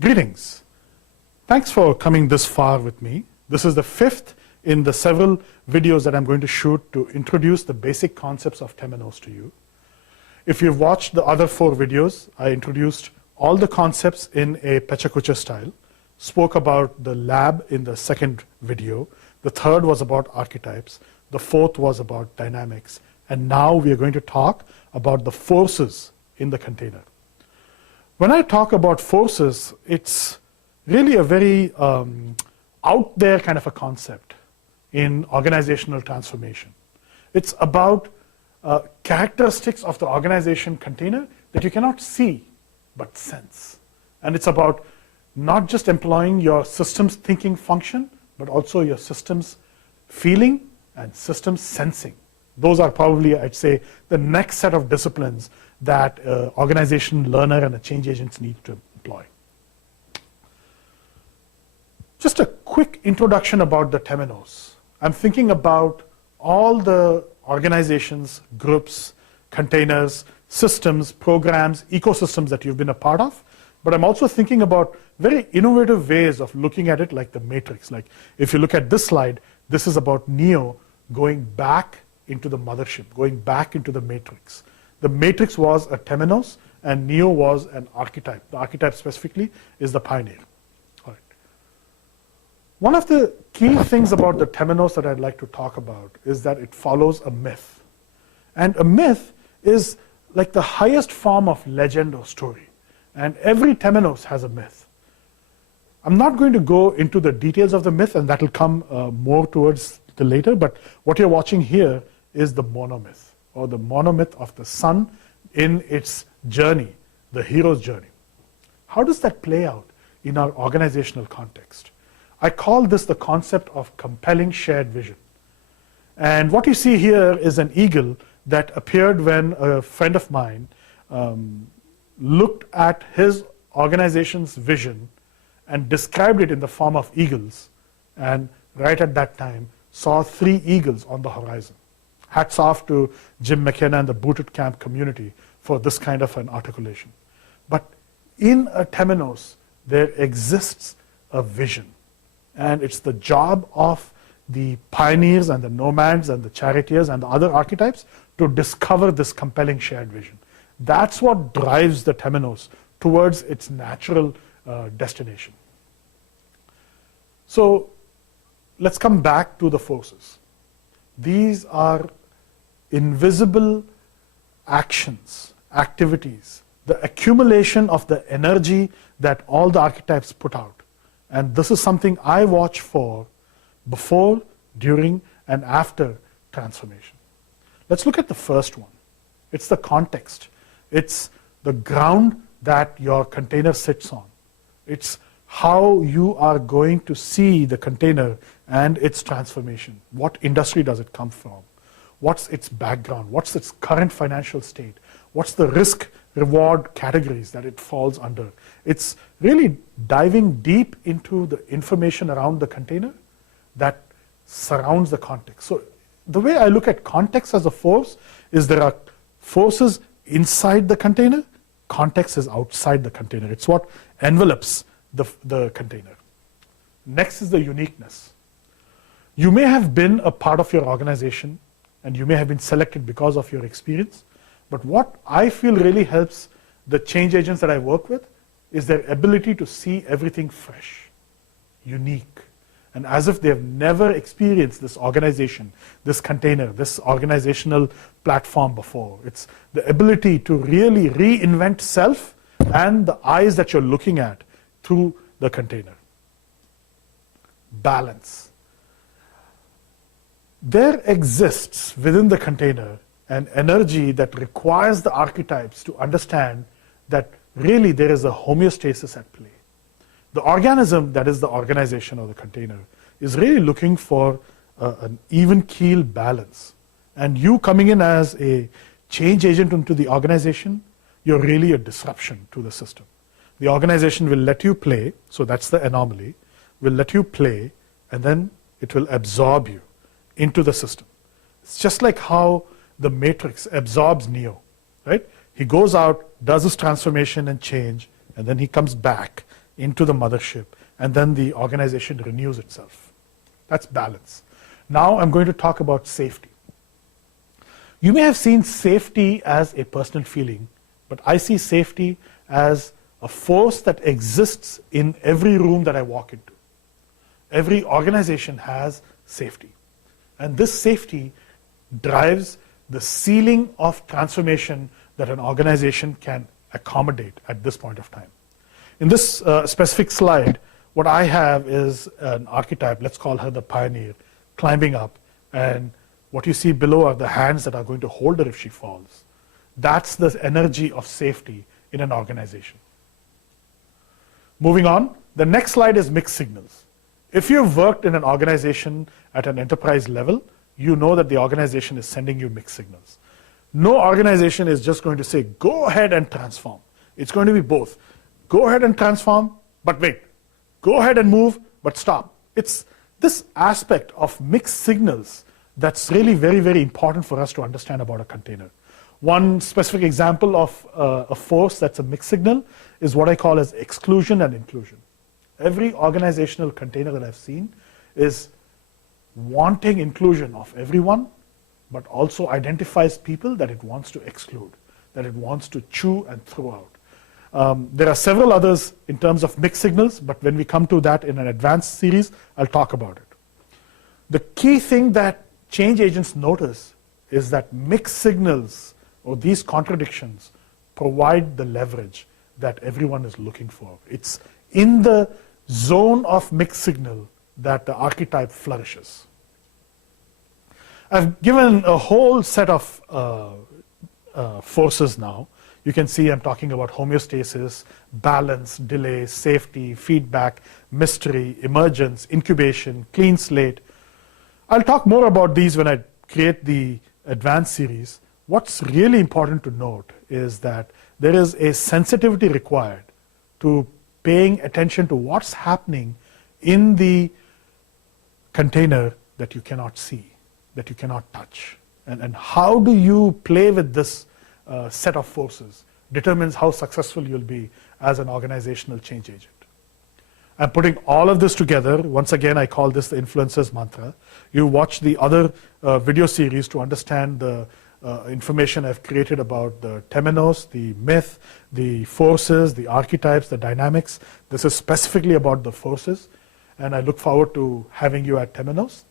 Greetings. Thanks for coming this far with me. This is the fifth in the several videos that I'm going to shoot to introduce the basic concepts of Temenos to you. If you've watched the other 4 videos, I introduced all the concepts in a Pechakucha style, spoke about the lab in the second video, the third was about archetypes, the fourth was about dynamics, and now we are going to talk about the forces in the container. When I talk about forces, it's really a very out there kind of a concept in organizational transformation. It's about characteristics of the organization container that you cannot see but sense. And it's about not just employing your systems thinking function, but also your systems feeling and systems sensing. Those are probably, I'd say, the next set of disciplines that organization learner and the change agents need to employ. Just a quick introduction about the Temenos. I'm thinking about all the organizations, groups, containers, systems, programs, ecosystems that you've been a part of, but I'm also thinking about very innovative ways of looking at it, like the matrix. Like if you look at this slide, this is about Neo going back into the mothership, going back into the matrix. The matrix was a Temenos and Neo was an archetype. The archetype specifically is the pioneer. All right. One of the key things about the Temenos that I'd like to talk about is that it follows a myth. And a myth is like the highest form of legend or story. And every Temenos has a myth. I'm not going to go into the details of the myth, and that will come more towards the later, but what you're watching here is the monomyth, or the monomyth of the sun in its journey, the hero's journey. How does that play out in our organizational context? I call this the concept of compelling shared vision. And what you see here is an eagle that appeared when a friend of mine looked at his organization's vision and described it in the form of eagles, and right at that time saw 3 eagles on the horizon. Hats off to Jim McKenna and the Booted Camp community for this kind of an articulation. But in a Temenos, there exists a vision. And it's the job of the pioneers and the nomads and the charioteers and the other archetypes to discover this compelling shared vision. That's what drives the Temenos towards its natural destination. So let's come back to the forces. These are invisible actions, activities, the accumulation of the energy that all the archetypes put out. And this is something I watch for before, during, and after transformation. Let's look at the first one. It's the context. It's the ground that your container sits on. It's how you are going to see the container and its transformation. What industry does it come from? What's its background? What's its current financial state? What's the risk reward categories that it falls under? It's really diving deep into the information around the container that surrounds the context. So the way I look at context as a force is there are forces inside the container, context is outside the container. It's what envelopes the container. Next is the uniqueness. You may have been a part of your organization and you may have been selected because of your experience, but what I feel really helps the change agents that I work with is their ability to see everything fresh, unique, and as if they've never experienced this organization, this container, this organizational platform before. It's the ability to really reinvent self and the eyes that you're looking at through the container. Balance. There exists within the container an energy that requires the archetypes to understand that really there is a homeostasis at play. The organism that is the organization or the container is really looking for an even keel balance. And you coming in as a change agent into the organization, you're really a disruption to the system. The organization will let you play, so that's the anomaly, will let you play, and then it will absorb you into the system. It's just like how the matrix absorbs Neo, right? He goes out, does his transformation and change, and then he comes back into the mothership, and then the organization renews itself. That's balance. Now I'm going to talk about safety. You may have seen safety as a personal feeling, but I see safety as a force that exists in every room that I walk into. Every organization has safety. And this safety drives the ceiling of transformation that an organization can accommodate at this point of time. In this specific slide, what I have is an archetype, let's call her the pioneer, climbing up, and what you see below are the hands that are going to hold her if she falls. That's the energy of safety in an organization. Moving on, the next slide is mixed signals. If you've worked in an organization at an enterprise level, you know that the organization is sending you mixed signals. No organization is just going to say, go ahead and transform. It's going to be both. Go ahead and transform, but wait. Go ahead and move, but stop. It's this aspect of mixed signals that's really very, very important for us to understand about a container. One specific example of a force that's a mixed signal is what I call as exclusion and inclusion. Every organizational container that I've seen is wanting inclusion of everyone, but also identifies people that it wants to exclude, that it wants to chew and throw out. There are several others in terms of mixed signals, but when we come to that in an advanced series, I'll talk about it. The key thing that change agents notice is that mixed signals or these contradictions provide the leverage that everyone is looking for. It's in the zone of mixed signal that the archetype flourishes. I've given a whole set of forces now. You can see I'm talking about homeostasis, balance, delay, safety, feedback, mystery, emergence, incubation, clean slate. I'll talk more about these when I create the advanced series. What's really important to note is that there is a sensitivity required to paying attention to what's happening in the container that you cannot see, that you cannot touch. And how do you play with this set of forces determines how successful you'll be as an organizational change agent. I'm putting all of this together. Once again, I call this the influencers mantra. You watch the other video series to understand the information I've created about the Temenos, the myth, the forces, the archetypes, the dynamics. This is specifically about the forces, and I look forward to having you at Temenos.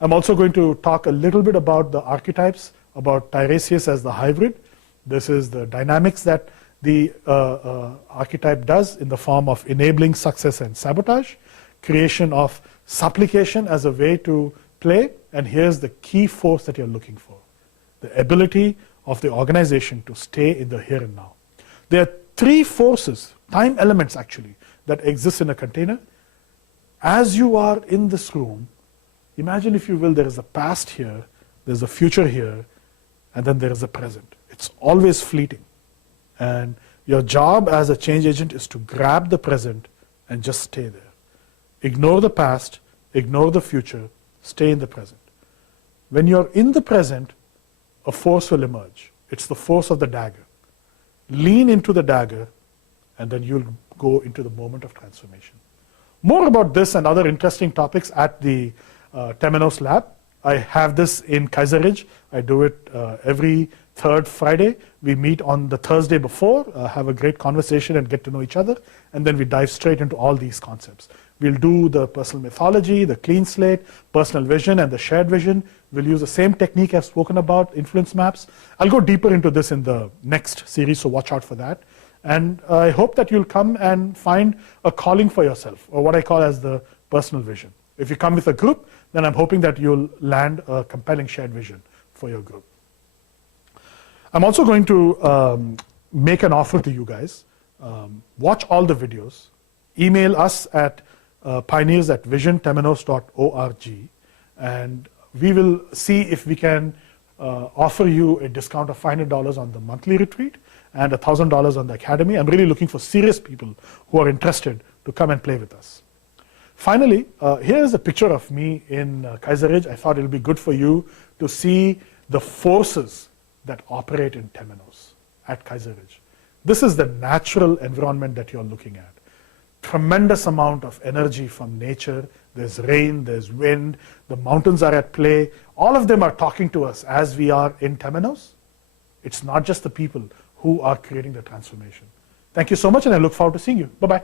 I'm also going to talk a little bit about the archetypes, about Tiresias as the hybrid. This is the dynamics that the archetype does in the form of enabling success and sabotage, creation of supplication as a way to play, and here's the key force that you're looking for, the ability of the organization to stay in the here and now. There are three forces, time elements actually, that exist in a container. As you are in this room, imagine, if you will, there is a past here, there's a future here, and then there is a present. It's always fleeting. And your job as a change agent is to grab the present and just stay there. Ignore the past, ignore the future, stay in the present. When you're in the present, a force will emerge. It's the force of the dagger. Lean into the dagger, and then you'll go into the moment of transformation. More about this and other interesting topics at the Temenos Lab. I have this in Kaiser Ridge. I do it every third Friday. We meet on the Thursday before, have a great conversation and get to know each other, and then we dive straight into all these concepts. We'll do the personal mythology, the clean slate, personal vision, and the shared vision. We'll use the same technique I've spoken about, influence maps. I'll go deeper into this in the next series, so watch out for that. And I hope that you'll come and find a calling for yourself, or what I call as the personal vision. If you come with a group, then I'm hoping that you'll land a compelling shared vision for your group. I'm also going to make an offer to you guys. Watch all the videos. Email us at pioneers@visiontemenos.org, and we will see if we can offer you a discount of $500 on the monthly retreat and $1,000 on the academy. I'm really looking for serious people who are interested to come and play with us. Finally, here's a picture of me in Kaiser Ridge. I thought it would be good for you to see the forces that operate in Temenos at Kaiser Ridge. This is the natural environment that you're looking at. tremendous amount of energy from nature. There's rain, there's wind, the mountains are at play. All of them are talking to us as we are in Temenos. It's not just the people who are creating the transformation. Thank you so much, and I look forward to seeing you. Bye-bye.